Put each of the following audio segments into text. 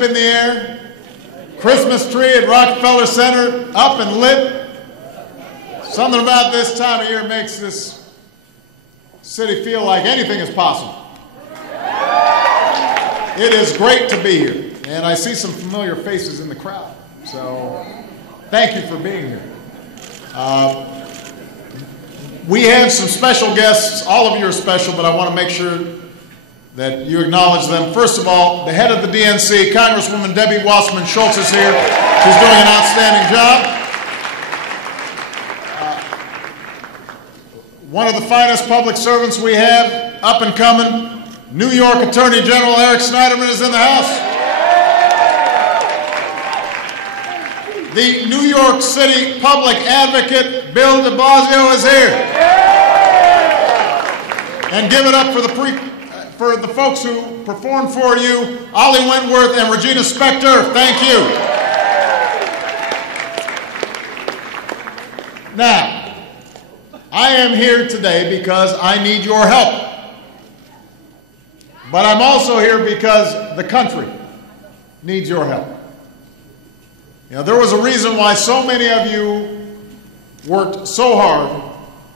up in the air. Christmas tree at Rockefeller Center up and lit. Something about this time of year makes this city feel like anything is possible. It is great to be here, and I see some familiar faces in the crowd, so thank you for being here. We have some special guests. All of you are special, but I want to make sure that you acknowledge them. First of all, the head of the DNC, Congresswoman Debbie Wasserman Schultz, is here. She's doing an outstanding job. One of the finest public servants we have, up and coming, New York Attorney General Eric Schneiderman is in the house. The New York City Public Advocate, Bill de Blasio, is here. And give it up for the folks who performed for you, Ollie Wentworth and Regina Spektor. Thank you. Now, I am here today because I need your help. But I'm also here because the country needs your help. You know, there was a reason why so many of you worked so hard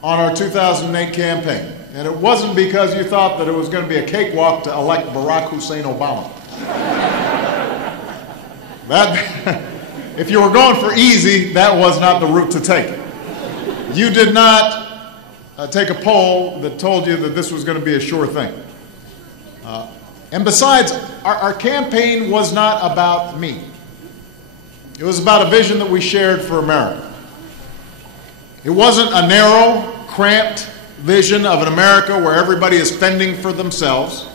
on our 2008 campaign. And it wasn't because you thought that it was going to be a cakewalk to elect Barack Hussein Obama. If you were going for easy, that was not the route to take. You did not take a poll that told you that this was going to be a sure thing. And besides, our campaign was not about me. It was about a vision that we shared for America. It wasn't a narrow, cramped vision of an America where everybody is fending for themselves.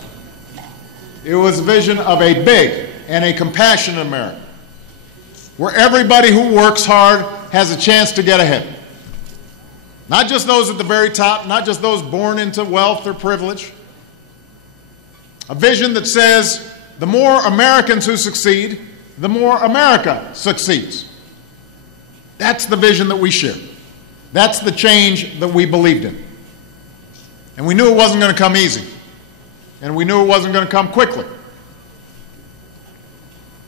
It was a vision of a big and a compassionate America, where everybody who works hard has a chance to get ahead. Not just those at the very top, not just those born into wealth or privilege. A vision that says the more Americans who succeed, the more America succeeds. That's the vision that we share. That's the change that we believed in. And we knew it wasn't going to come easy. And we knew it wasn't going to come quickly.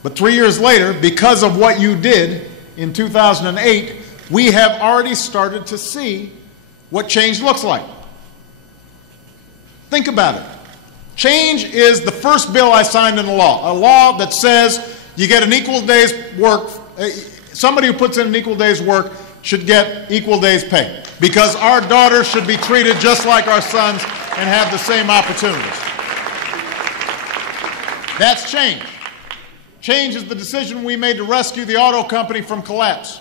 But 3 years later, because of what you did in 2008, we have already started to see what change looks like. Think about it. Change is the first bill I signed into law, a law that says you get an equal day's work. Somebody who puts in an equal day's work should get equal days pay, because our daughters should be treated just like our sons and have the same opportunities. That's change. Change is the decision we made to rescue the auto company from collapse,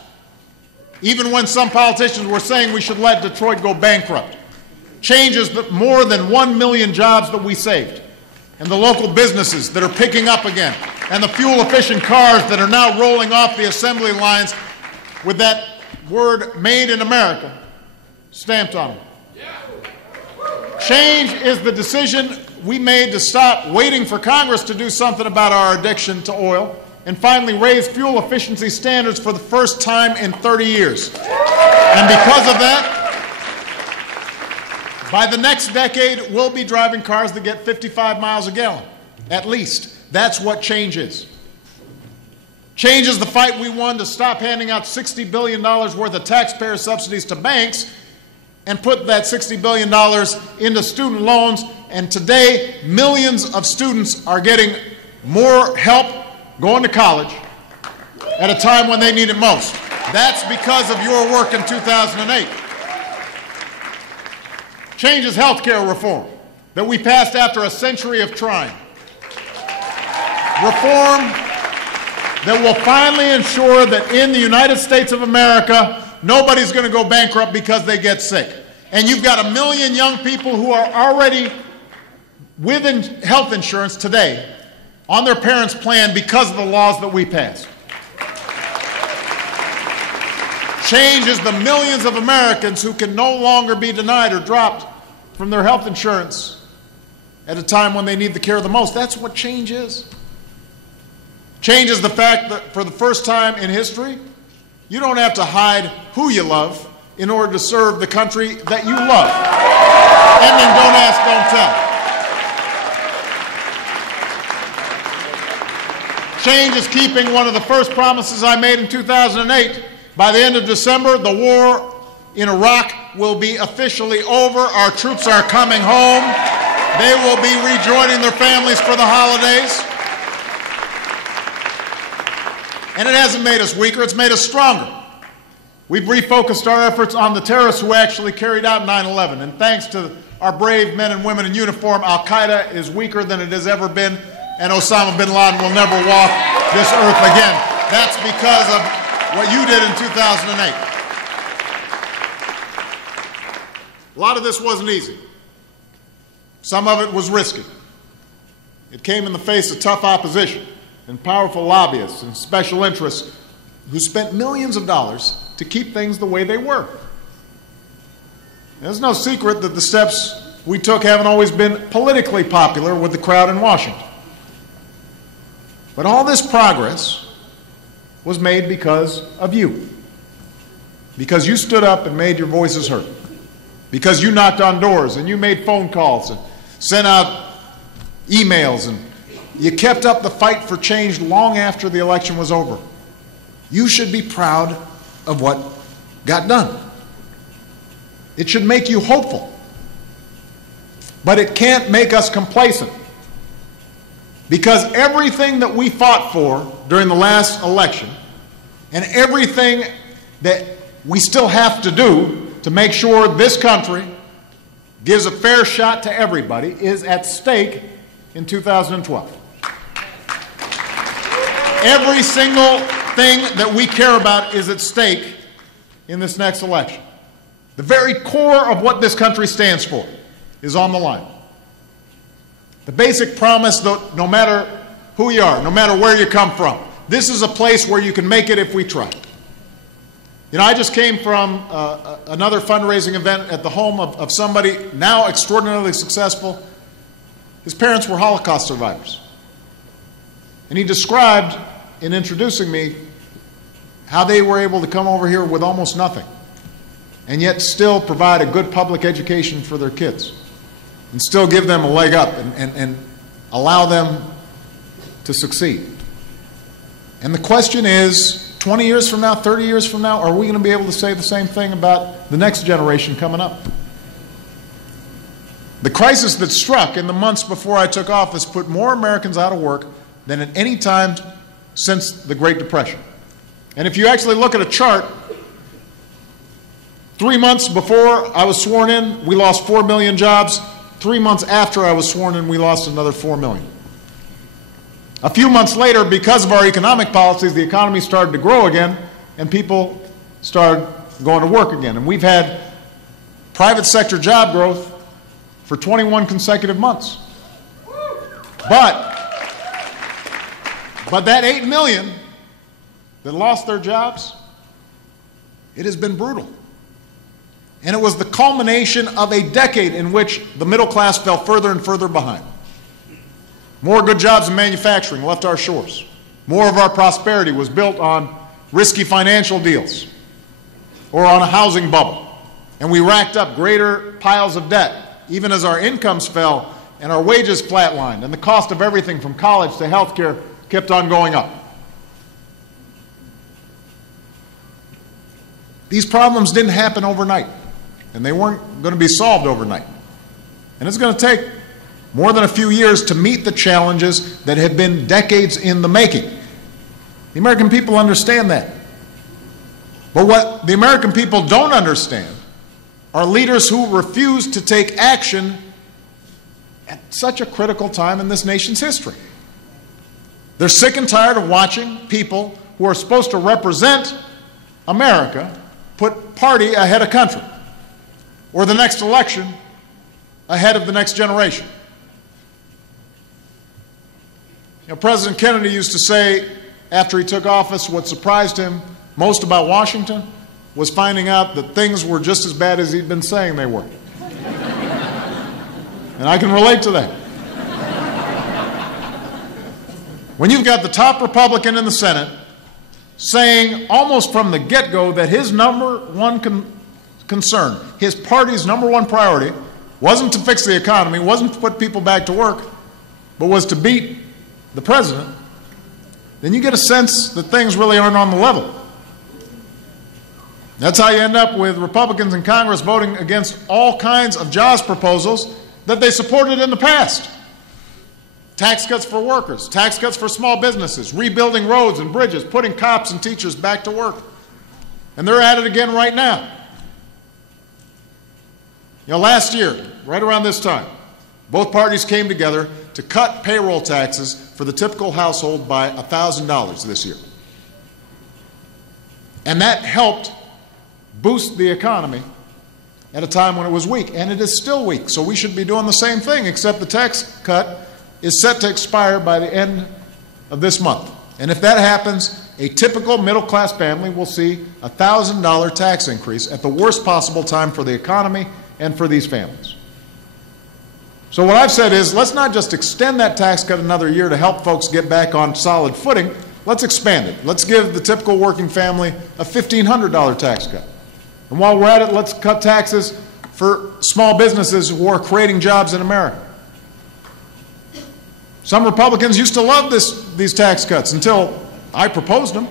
even when some politicians were saying we should let Detroit go bankrupt. Change is the more than 1 million jobs that we saved, and the local businesses that are picking up again, and the fuel-efficient cars that are now rolling off the assembly lines with that word "Made in America" stamped on them. Change is the decision we made to stop waiting for Congress to do something about our addiction to oil and finally raise fuel efficiency standards for the first time in 30 years. And because of that, by the next decade, we'll be driving cars that get 55 miles a gallon, at least. That's what change is. Change is the fight we won to stop handing out $60 billion worth of taxpayer subsidies to banks and put that $60 billion into student loans. And today, millions of students are getting more help going to college at a time when they need it most. That's because of your work in 2008. Change is health care reform that we passed after a century of trying. Reform that will finally ensure that in the United States of America, nobody's going to go bankrupt because they get sick. And you've got 1 million young people who are already with health insurance today on their parents' plan because of the laws that we passed. Change is the millions of Americans who can no longer be denied or dropped from their health insurance at a time when they need the care the most. That's what change is. Change is the fact that for the first time in history, you don't have to hide who you love in order to serve the country that you love. Ending don't ask, don't tell. Change is keeping one of the first promises I made in 2008. By the end of December, the war in Iraq will be officially over. Our troops are coming home. They will be rejoining their families for the holidays. And it hasn't made us weaker, it's made us stronger. We've refocused our efforts on the terrorists who actually carried out 9/11. And thanks to our brave men and women in uniform, Al-Qaeda is weaker than it has ever been, and Osama bin Laden will never walk this earth again. That's because of what you did in 2008. A lot of this wasn't easy. Some of it was risky. It came in the face of tough opposition and powerful lobbyists and special interests who spent millions of dollars to keep things the way they were. There's no secret that the steps we took haven't always been politically popular with the crowd in Washington. But all this progress was made because of you. Because you stood up and made your voices heard. Because you knocked on doors and you made phone calls and sent out emails and you kept up the fight for change long after the election was over. You should be proud of what got done. It should make you hopeful. But it can't make us complacent. Because everything that we fought for during the last election and everything that we still have to do to make sure this country gives a fair shot to everybody is at stake in 2012. Every single thing that we care about is at stake in this next election. The very core of what this country stands for is on the line. The basic promise that no matter who you are, no matter where you come from, this is a place where you can make it if we try. You know, I just came from another fundraising event at the home of somebody now extraordinarily successful. His parents were Holocaust survivors. And he described, in introducing me, how they were able to come over here with almost nothing and yet still provide a good public education for their kids and still give them a leg up and allow them to succeed. And the question is, 20 years from now, 30 years from now, are we going to be able to say the same thing about the next generation coming up? The crisis that struck in the months before I took office put more Americans out of work than at any time since the Great Depression. And if you actually look at a chart, 3 months before I was sworn in, we lost 4 million jobs. 3 months after I was sworn in, we lost another 4 million. A few months later, because of our economic policies, the economy started to grow again, and people started going to work again. And we've had private sector job growth for 21 consecutive months. But that 8 million that lost their jobs, it has been brutal. And it was the culmination of a decade in which the middle class fell further and further behind. More good jobs in manufacturing left our shores. More of our prosperity was built on risky financial deals or on a housing bubble. And we racked up greater piles of debt, even as our incomes fell and our wages flatlined, and the cost of everything from college to health care kept on going up. These problems didn't happen overnight, and they weren't going to be solved overnight. And it's going to take more than a few years to meet the challenges that have been decades in the making. The American people understand that. But what the American people don't understand are leaders who refuse to take action at such a critical time in this nation's history. They're sick and tired of watching people who are supposed to represent America put party ahead of country, or the next election ahead of the next generation. You know, President Kennedy used to say, after he took office, what surprised him most about Washington was finding out that things were just as bad as he'd been saying they were. And I can relate to that. When you've got the top Republican in the Senate saying almost from the get-go that his number one concern, his party's number one priority, wasn't to fix the economy, wasn't to put people back to work, but was to beat the president, then you get a sense that things really aren't on the level. That's how you end up with Republicans in Congress voting against all kinds of jobs proposals that they supported in the past. Tax cuts for workers, tax cuts for small businesses, rebuilding roads and bridges, putting cops and teachers back to work. And they're at it again right now. You know, last year, right around this time, both parties came together to cut payroll taxes for the typical household by $1,000 this year. And that helped boost the economy at a time when it was weak, and it is still weak. So we should be doing the same thing, except the tax cut is set to expire by the end of this month. And if that happens, a typical middle-class family will see a $1,000 tax increase at the worst possible time for the economy and for these families. So what I've said is, let's not just extend that tax cut another year to help folks get back on solid footing. Let's expand it. Let's give the typical working family a $1,500 tax cut. And while we're at it, let's cut taxes for small businesses who are creating jobs in America. Some Republicans used to love these tax cuts until I proposed them.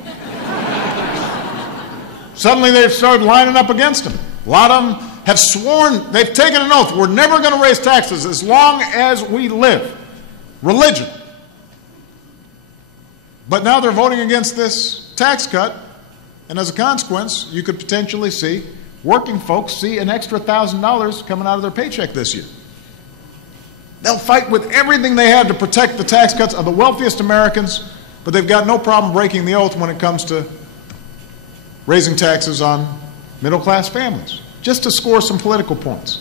Suddenly they've started lining up against them. A lot of them have sworn, they've taken an oath, we're never going to raise taxes as long as we live. Religion. But now they're voting against this tax cut, and as a consequence, you could potentially see working folks see an extra $1,000 coming out of their paycheck this year. They'll fight with everything they have to protect the tax cuts of the wealthiest Americans, but they've got no problem breaking the oath when it comes to raising taxes on middle-class families, just to score some political points.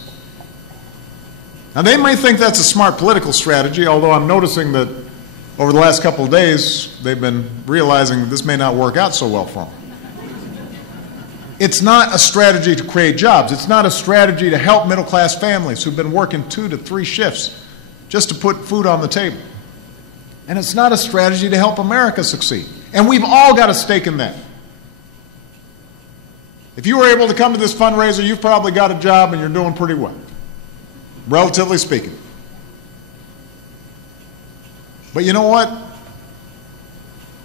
Now, they may think that's a smart political strategy, although I'm noticing that over the last couple of days, they've been realizing that this may not work out so well for them. It's not a strategy to create jobs. It's not a strategy to help middle-class families who've been working 2 to 3 shifts just to put food on the table. And it's not a strategy to help America succeed. And we've all got a stake in that. If you were able to come to this fundraiser, you've probably got a job and you're doing pretty well, relatively speaking. But you know what?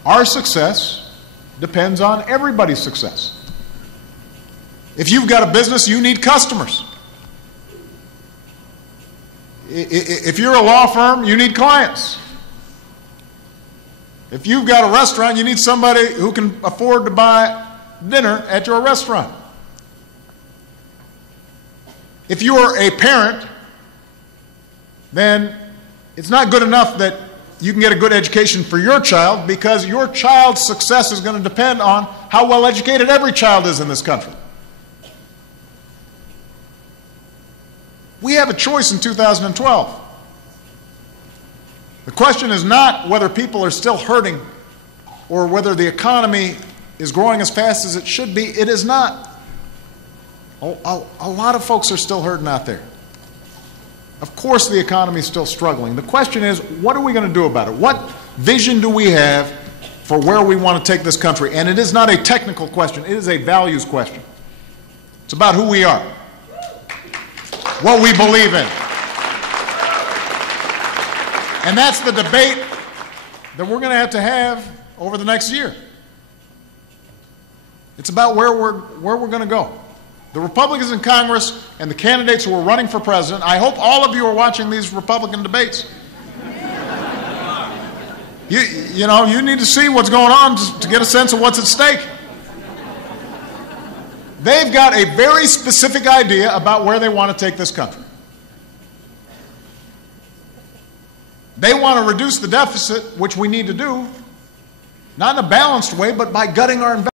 Our success depends on everybody's success. If you've got a business, you need customers. If you're a law firm, you need clients. If you've got a restaurant, you need somebody who can afford to buy dinner at your restaurant. If you're a parent, then it's not good enough that you can get a good education for your child, because your child's success is going to depend on how well educated every child is in this country. We have a choice in 2012. The question is not whether people are still hurting or whether the economy is growing as fast as it should be. It is not. A lot of folks are still hurting out there. Of course the economy is still struggling. The question is, what are we going to do about it? What vision do we have for where we want to take this country? And it is not a technical question. It is a values question. It's about who we are, what we believe in. And that's the debate that we're going to have over the next year. It's about where we're going to go. The Republicans in Congress and the candidates who are running for president, I hope all of you are watching these Republican debates. You need to see what's going on to get a sense of what's at stake. They've got a very specific idea about where they want to take this country. They want to reduce the deficit, which we need to do, not in a balanced way, but by gutting our investment.